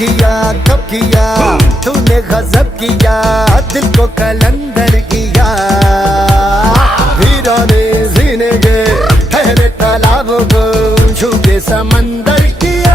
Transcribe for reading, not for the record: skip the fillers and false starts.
किया कब किया तूने गजब किया, दिल को कलंदर किया। वीराने जीने के ठहरे तालाबों को छू के समंदर किया।